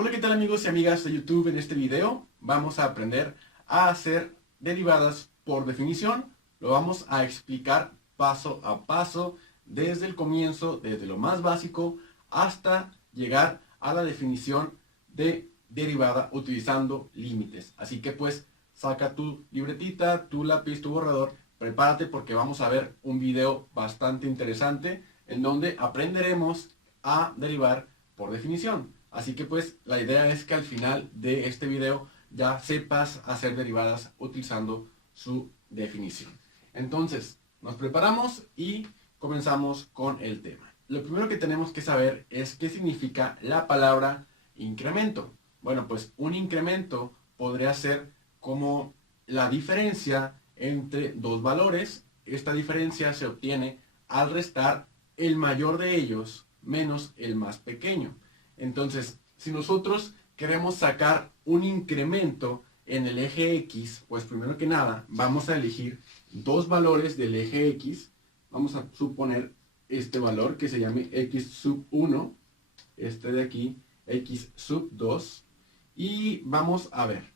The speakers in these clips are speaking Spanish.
Hola, ¿qué tal amigos y amigas de YouTube? En este video vamos a aprender a hacer derivadas por definición. Lo vamos a explicar paso a paso desde el comienzo, desde lo más básico hasta llegar a la definición de derivada utilizando límites. Así que pues saca tu libretita, tu lápiz, tu borrador, prepárate porque vamos a ver un video bastante interesante en donde aprenderemos a derivar por definición. Así que pues la idea es que al final de este video ya sepas hacer derivadas utilizando su definición. Entonces, nos preparamos y comenzamos con el tema. Lo primero que tenemos que saber es qué significa la palabra incremento. Bueno, pues un incremento podría ser como la diferencia entre dos valores. Esta diferencia se obtiene al restar el mayor de ellos menos el más pequeño. Entonces, si nosotros queremos sacar un incremento en el eje X, pues primero que nada vamos a elegir dos valores del eje X. Vamos a suponer este valor que se llame X sub 1, este de aquí, X sub 2, y vamos a ver,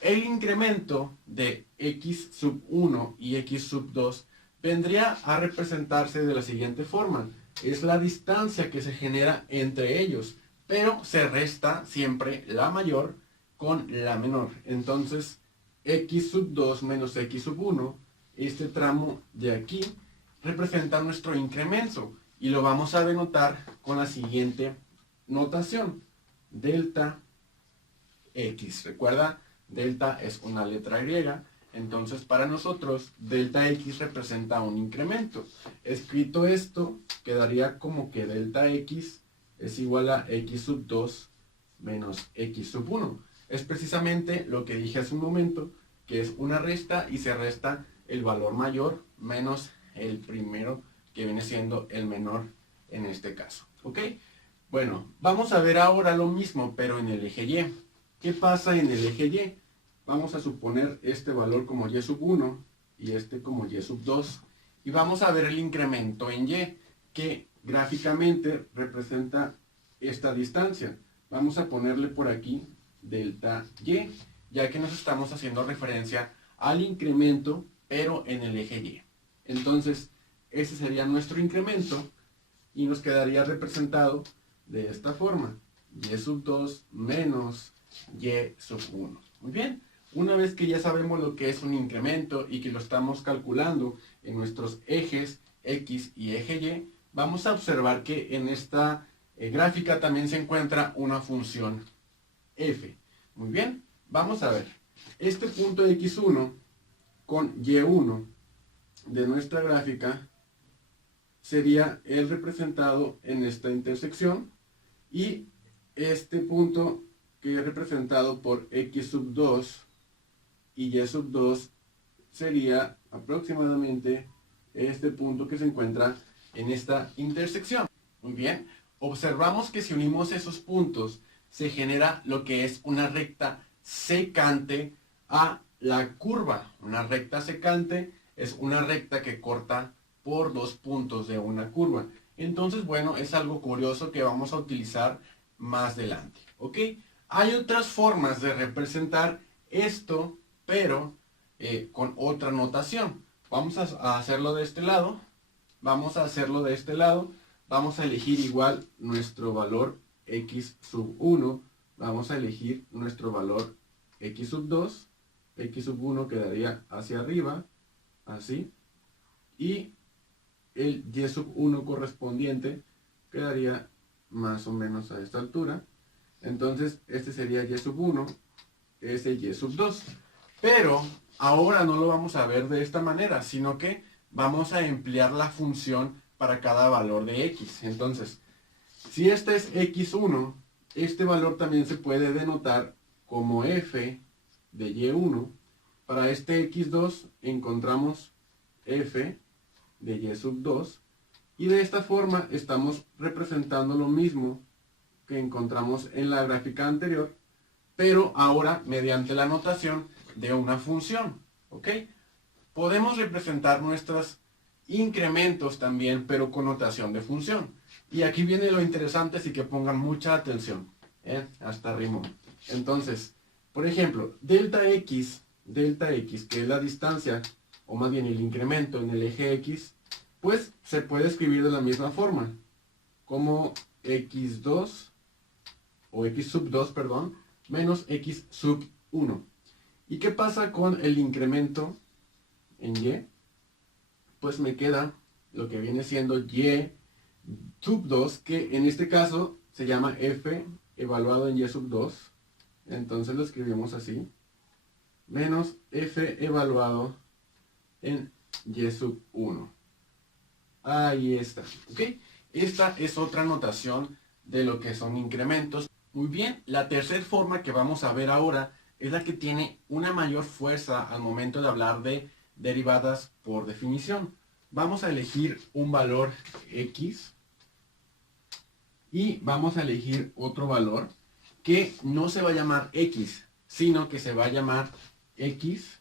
el incremento de X sub 1 y X sub 2 vendría a representarse de la siguiente forma. Es la distancia que se genera entre ellos, pero se resta siempre la mayor con la menor. Entonces, X sub 2 menos X sub 1, este tramo de aquí, representa nuestro incremento. Y lo vamos a denotar con la siguiente notación. Delta X. Recuerda, delta es una letra griega. Entonces, para nosotros, delta X representa un incremento. Escrito esto, quedaría como que delta X es igual a X sub 2 menos X sub 1. Es precisamente lo que dije hace un momento, que es una resta y se resta el valor mayor menos el primero, que viene siendo el menor en este caso. ¿Ok? Bueno, vamos a ver ahora lo mismo, pero en el eje Y. ¿Qué pasa en el eje Y? Vamos a suponer este valor como Y sub 1 y este como Y sub 2. Y vamos a ver el incremento en Y, que gráficamente representa esta distancia. Vamos a ponerle por aquí delta Y, ya que nos estamos haciendo referencia al incremento, pero en el eje Y. Entonces, ese sería nuestro incremento y nos quedaría representado de esta forma. Y sub 2 menos Y sub 1. Muy bien. Una vez que ya sabemos lo que es un incremento y que lo estamos calculando en nuestros ejes X y eje Y, vamos a observar que en esta gráfica también se encuentra una función f. Muy bien, vamos a ver. Este punto x1 con y1 de nuestra gráfica sería el representado en esta intersección y este punto que es representado por x sub 2 y y sub 2 sería aproximadamente este punto que se encuentra en esta intersección. Muy bien, observamos que si unimos esos puntos se genera lo que es una recta secante a la curva. Una recta secante es una recta que corta por dos puntos de una curva. Entonces, bueno, es algo curioso que vamos a utilizar más adelante. ¿Ok? Hay otras formas de representar esto, pero con otra notación. Vamos a hacerlo de este lado. Vamos a hacerlo de este lado. Vamos a elegir igual nuestro valor X sub 1. Vamos a elegir nuestro valor X sub 2. X sub 1 quedaría hacia arriba, así. Y el Y sub 1 correspondiente quedaría más o menos a esta altura. Entonces, este sería Y sub 1, ese Y sub 2. Pero ahora no lo vamos a ver de esta manera, sino que vamos a emplear la función para cada valor de X. Entonces, si este es X1, este valor también se puede denotar como F de Y1. Para este X2 encontramos F de Y sub 2. Y de esta forma estamos representando lo mismo que encontramos en la gráfica anterior, pero ahora mediante la notación de una función. ¿Ok? Podemos representar nuestros incrementos también, pero con notación de función. Y aquí viene lo interesante, así que pongan mucha atención. Hasta rimó. Entonces, por ejemplo, delta x, que es la distancia, o más bien el incremento en el eje x, pues se puede escribir de la misma forma, como x2, o x sub 2, perdón, menos x sub 1. ¿Y qué pasa con el incremento en y? Pues me queda lo que viene siendo y sub 2, que en este caso se llama f evaluado en y sub 2. Entonces lo escribimos así, menos f evaluado en y sub 1. Ahí está, ¿ok? Esta es otra notación de lo que son incrementos. Muy bien, la tercera forma que vamos a ver ahora es la que tiene una mayor fuerza al momento de hablar de derivadas por definición. Vamos a elegir un valor x y vamos a elegir otro valor que no se va a llamar x, sino que se va a llamar x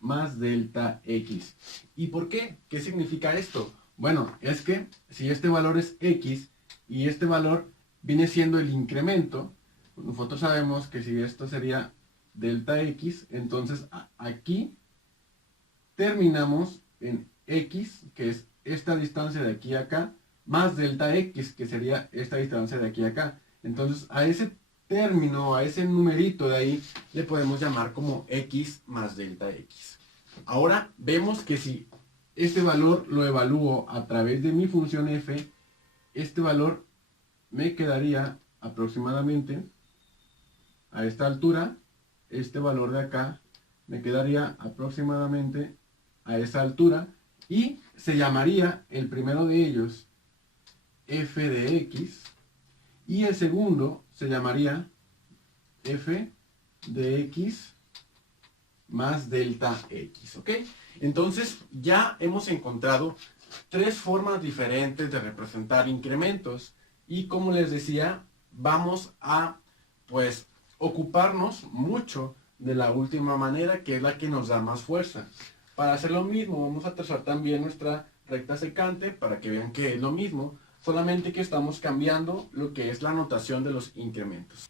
más delta x. ¿Y por qué? ¿Qué significa esto? Bueno, es que si este valor es x y este valor viene siendo el incremento, nosotros sabemos que si esto sería delta x, entonces aquí terminamos en x, que es esta distancia de aquí a acá, más delta x, que sería esta distancia de aquí a acá. Entonces a ese término, a ese numerito de ahí, le podemos llamar como x más delta x. Ahora vemos que si este valor lo evalúo a través de mi función f, este valor me quedaría aproximadamente a esta altura, este valor de acá me quedaría aproximadamente a esa altura, y se llamaría el primero de ellos f de x, y el segundo se llamaría f de x más delta x, ¿ok? Entonces ya hemos encontrado tres formas diferentes de representar incrementos, y como les decía, vamos a pues ocuparnos mucho de la última manera, que es la que nos da más fuerza. Para hacer lo mismo vamos a trazar también nuestra recta secante para que vean que es lo mismo, solamente que estamos cambiando lo que es la notación de los incrementos.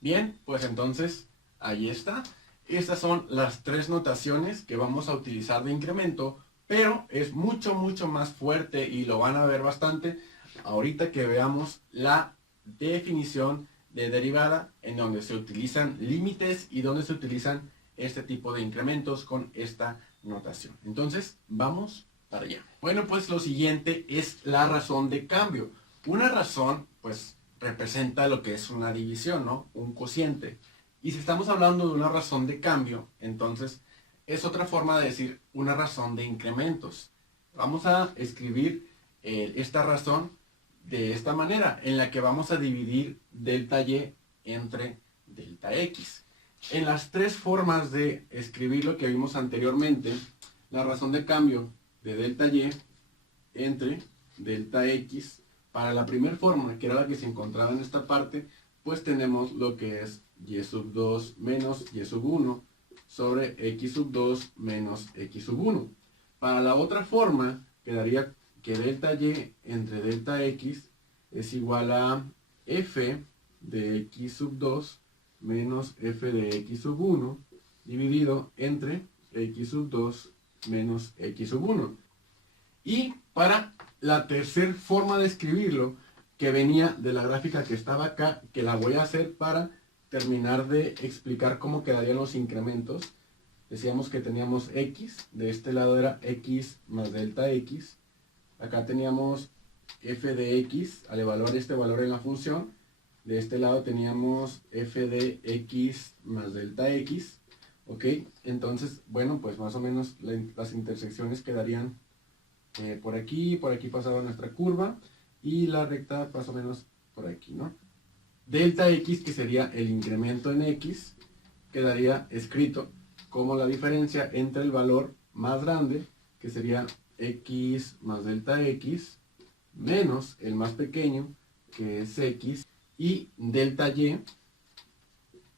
Bien, pues entonces ahí está. Estas son las tres notaciones que vamos a utilizar de incremento, pero es mucho más fuerte, y lo van a ver bastante ahorita que veamos la definición de derivada, en donde se utilizan límites y donde se utilizan este tipo de incrementos con esta notación. Entonces, vamos para allá. Bueno, pues lo siguiente es la razón de cambio. Una razón, pues, representa lo que es una división, ¿no? Un cociente. Y si estamos hablando de una razón de cambio, entonces es otra forma de decir una razón de incrementos. Vamos a escribir esta razón de esta manera, en la que vamos a dividir delta y entre delta x. En las tres formas de escribir lo que vimos anteriormente, la razón de cambio de delta y entre delta x, para la primera forma, que era la que se encontraba en esta parte, pues tenemos lo que es y sub 2 menos y sub 1 sobre x sub 2 menos x sub 1. Para la otra forma, quedaría que delta y entre delta x es igual a f de x sub 2 menos f de x sub 1 dividido entre x sub 2 menos x sub 1. Y para la tercera forma de escribirlo, que venía de la gráfica que estaba acá, que la voy a hacer para terminar de explicar cómo quedarían los incrementos. Decíamos que teníamos x, de este lado era x más delta x, acá teníamos f de x al evaluar este valor en la función, de este lado teníamos f de x más delta x, ok. Entonces, bueno, pues más o menos las intersecciones quedarían por aquí pasaba nuestra curva, y la recta más o menos por aquí, ¿no? Delta x, que sería el incremento en x, quedaría escrito como la diferencia entre el valor más grande, que sería x más delta x, menos el más pequeño, que es x, y delta y,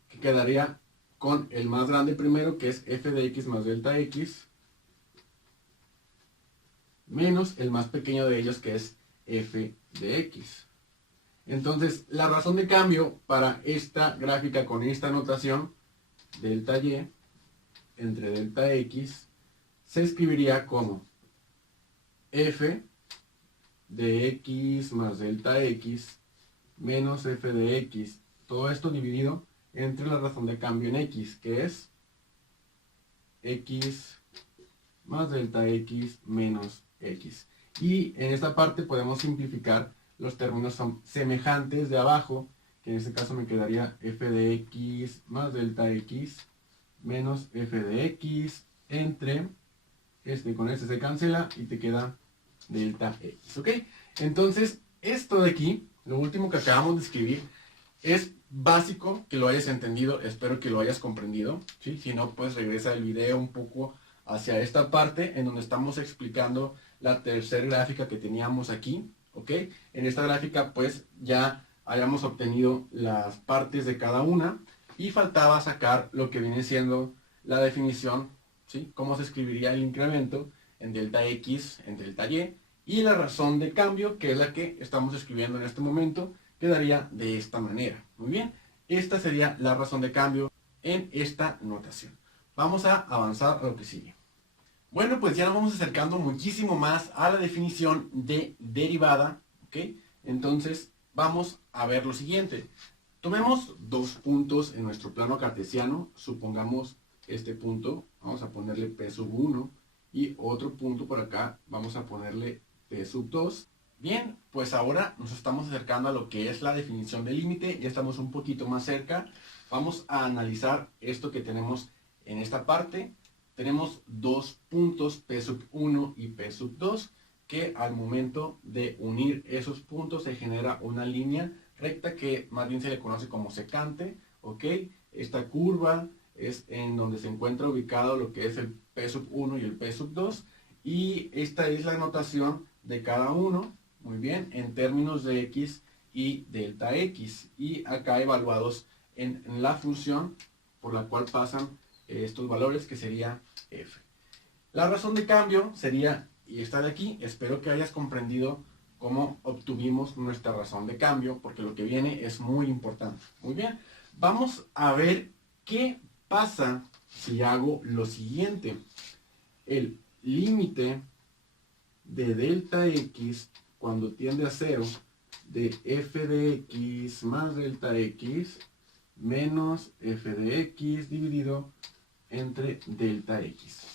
que quedaría con el más grande primero, que es f de x más delta x, menos el más pequeño de ellos, que es f de x. Entonces, la razón de cambio para esta gráfica con esta notación, delta y entre delta x, se escribiría como f de x más delta x menos f de x. Todo esto dividido entre la razón de cambio en x, que es x más delta x menos x. Y en esta parte podemos simplificar los términos semejantes de abajo, que en este caso me quedaría f de x más delta x menos f de x entre, con este se cancela y te queda delta x, ¿ok? Entonces, esto de aquí, lo último que acabamos de escribir, es básico que lo hayas entendido, espero que lo hayas comprendido, ¿sí? Si no, pues regresa el video un poco hacia esta parte en donde estamos explicando la tercera gráfica que teníamos aquí, ¿ok? En esta gráfica pues ya habíamos obtenido las partes de cada una y faltaba sacar lo que viene siendo la definición, ¿sí? Cómo se escribiría el incremento en delta x, en delta y la razón de cambio, que es la que estamos escribiendo en este momento, quedaría de esta manera. Muy bien, esta sería la razón de cambio en esta notación. Vamos a avanzar a lo que sigue. Bueno, pues ya nos vamos acercando muchísimo más a la definición de derivada, ¿ok? Entonces, vamos a ver lo siguiente. Tomemos dos puntos en nuestro plano cartesiano, supongamos este punto, vamos a ponerle P sub 1, y otro punto por acá, vamos a ponerle P sub 2. Bien, pues ahora nos estamos acercando a lo que es la definición del límite, ya estamos un poquito más cerca. Vamos a analizar esto que tenemos en esta parte. Tenemos dos puntos P sub 1 y P sub 2, que al momento de unir esos puntos se genera una línea recta que más bien se le conoce como secante, ¿ok? Esta curva es en donde se encuentra ubicado lo que es el P sub 1 y el P sub 2, y esta es la notación de cada uno, muy bien, en términos de x y delta x, y acá evaluados en la función por la cual pasan estos valores, que sería f. La razón de cambio sería, y está de aquí, espero que hayas comprendido cómo obtuvimos nuestra razón de cambio, porque lo que viene es muy importante. Muy bien, vamos a ver qué pasa si hago lo siguiente. El límite de delta x cuando tiende a 0 de f de x más delta x menos f de x dividido entre delta x.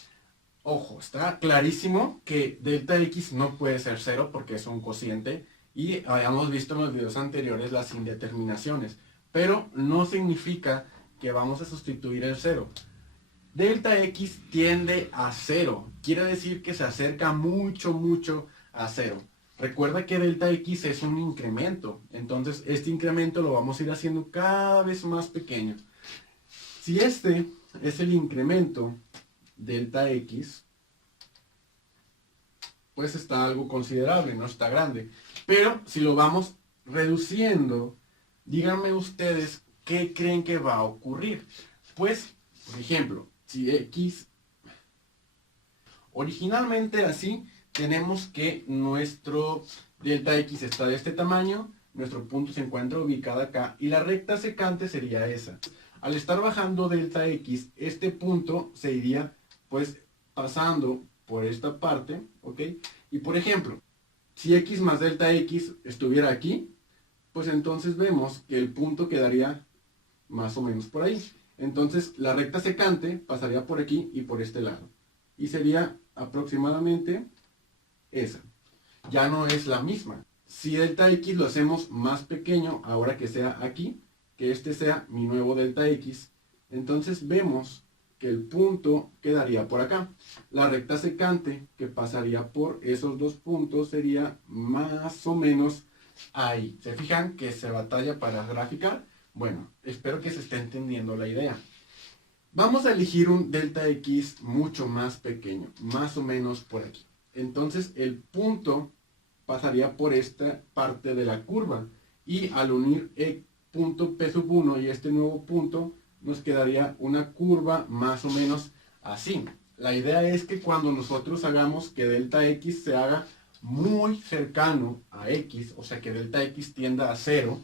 Ojo, está clarísimo que delta x no puede ser 0 porque es un cociente y habíamos visto en los videos anteriores las indeterminaciones, pero no significa que vamos a sustituir el 0. Delta x tiende a 0, quiere decir que se acerca mucho, mucho a 0. Recuerda que delta x es un incremento, entonces este incremento lo vamos a ir haciendo cada vez más pequeño. Si este es el incremento delta x, pues está algo considerable, no está grande. Pero si lo vamos reduciendo, díganme ustedes qué creen que va a ocurrir. Pues, por ejemplo, si x originalmente así, tenemos que nuestro delta x está de este tamaño, nuestro punto se encuentra ubicado acá y la recta secante sería esa. Al estar bajando delta x, este punto se iría pues pasando por esta parte, ¿ok? Y por ejemplo, si x más delta x estuviera aquí, pues entonces vemos que el punto quedaría más o menos por ahí. Entonces la recta secante pasaría por aquí y por este lado. Y sería aproximadamente esa. Ya no es la misma. Si delta x lo hacemos más pequeño, ahora que sea aquí, que este sea mi nuevo delta x, entonces vemos que el punto quedaría por acá. La recta secante que pasaría por esos dos puntos sería más o menos ahí. ¿Se fijan que se batalla para graficar? Bueno, espero que se esté entendiendo la idea. Vamos a elegir un delta x mucho más pequeño, más o menos por aquí. Entonces el punto pasaría por esta parte de la curva y al unir el punto P sub 1 y este nuevo punto nos quedaría una curva más o menos así. La idea es que cuando nosotros hagamos que delta x se haga muy cercano a x, o sea que delta x tienda a 0,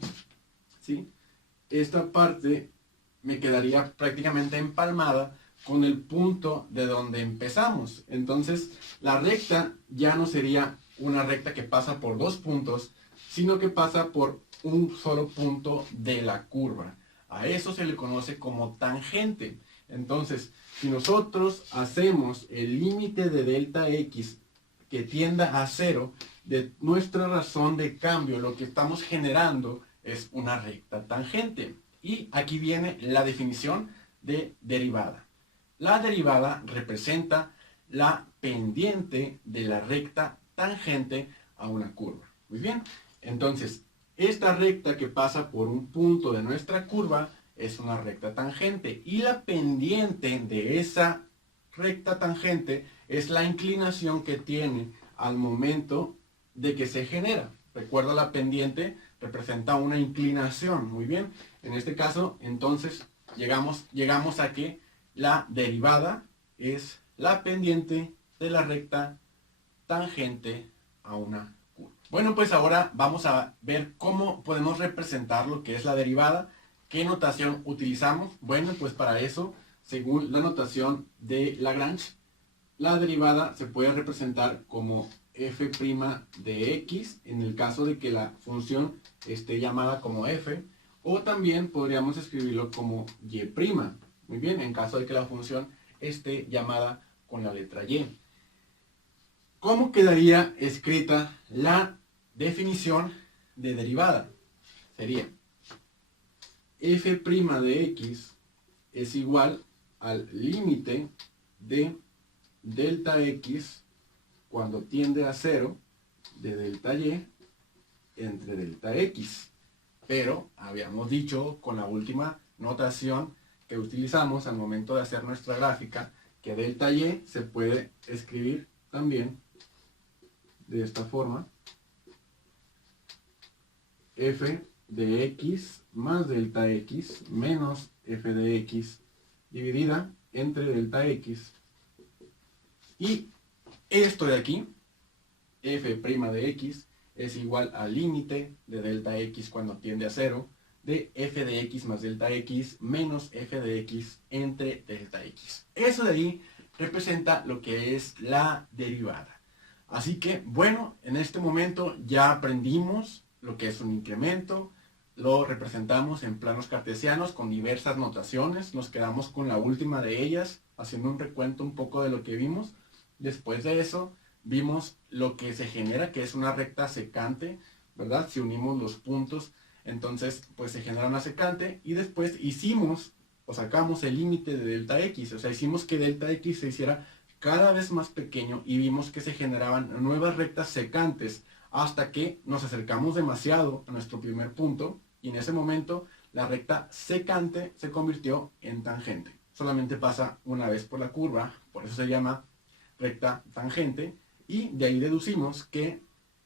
¿sí? Esta parte me quedaría prácticamente empalmada con el punto de donde empezamos. Entonces, la recta ya no sería una recta que pasa por dos puntos, sino que pasa por un solo punto de la curva. A eso se le conoce como tangente. Entonces, si nosotros hacemos el límite de delta x que tienda a 0, de nuestra razón de cambio, lo que estamos generando es una recta tangente. Y aquí viene la definición de derivada. La derivada representa la pendiente de la recta tangente a una curva. Muy bien, entonces, esta recta que pasa por un punto de nuestra curva es una recta tangente. Y la pendiente de esa recta tangente es la inclinación que tiene al momento de que se genera. Recuerda, la pendiente representa una inclinación. Muy bien, en este caso, entonces, llegamos a que la derivada es la pendiente de la recta tangente a una curva. Bueno, pues ahora vamos a ver cómo podemos representar lo que es la derivada. ¿Qué notación utilizamos? Bueno, pues para eso, según la notación de Lagrange, la derivada se puede representar como f' de x, en el caso de que la función esté llamada como f, o también podríamos escribirlo como y', muy bien, en caso de que la función esté llamada con la letra y. ¿Cómo quedaría escrita la definición de derivada? Sería f' de x es igual al límite de delta x cuando tiende a 0 de delta y entre delta x. Pero habíamos dicho con la última notación que utilizamos al momento de hacer nuestra gráfica que delta y se puede escribir también de esta forma: f de x más delta x menos f de x dividida entre delta x. Y esto de aquí, f' de x, es igual al límite de delta x cuando tiende a 0 de f de x más delta x menos f de x entre delta x. Eso de ahí representa lo que es la derivada. Así que, bueno, en este momento ya aprendimos lo que es un incremento. Lo representamos en planos cartesianos con diversas notaciones. Nos quedamos con la última de ellas, haciendo un recuento un poco de lo que vimos. Después de eso, vimos lo que se genera, que es una recta secante, ¿verdad? Si unimos los puntos, entonces pues se genera una secante. Y después hicimos o sacamos el límite de delta x, o sea, hicimos que delta x se hiciera cada vez más pequeño y vimos que se generaban nuevas rectas secantes hasta que nos acercamos demasiado a nuestro primer punto y en ese momento la recta secante se convirtió en tangente. Solamente pasa una vez por la curva, por eso se llama recta tangente, y de ahí deducimos que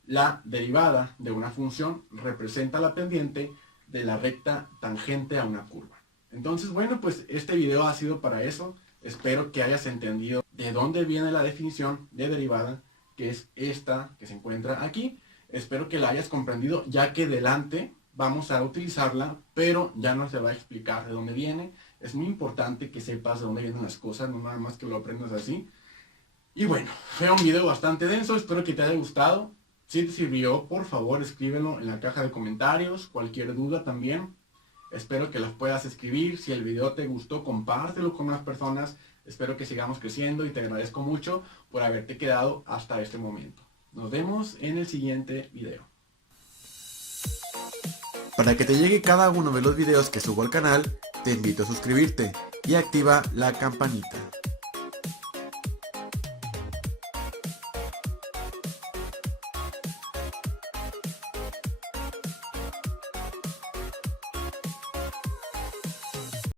la derivada de una función representa la pendiente de la recta tangente a una curva. Entonces, bueno, pues este video ha sido para eso. Espero que hayas entendido de dónde viene la definición de derivada, que es esta que se encuentra aquí. Espero que la hayas comprendido, ya que delante vamos a utilizarla, pero ya no se va a explicar de dónde viene. Es muy importante que sepas de dónde vienen las cosas, no nada más que lo aprendas así. Y bueno, fue un video bastante denso, espero que te haya gustado. Si te sirvió, por favor escríbelo en la caja de comentarios, cualquier duda también. Espero que las puedas escribir. Si el video te gustó, compártelo con más personas. Espero que sigamos creciendo y te agradezco mucho por haberte quedado hasta este momento. Nos vemos en el siguiente video. Para que te llegue cada uno de los videos que subo al canal, te invito a suscribirte y activa la campanita.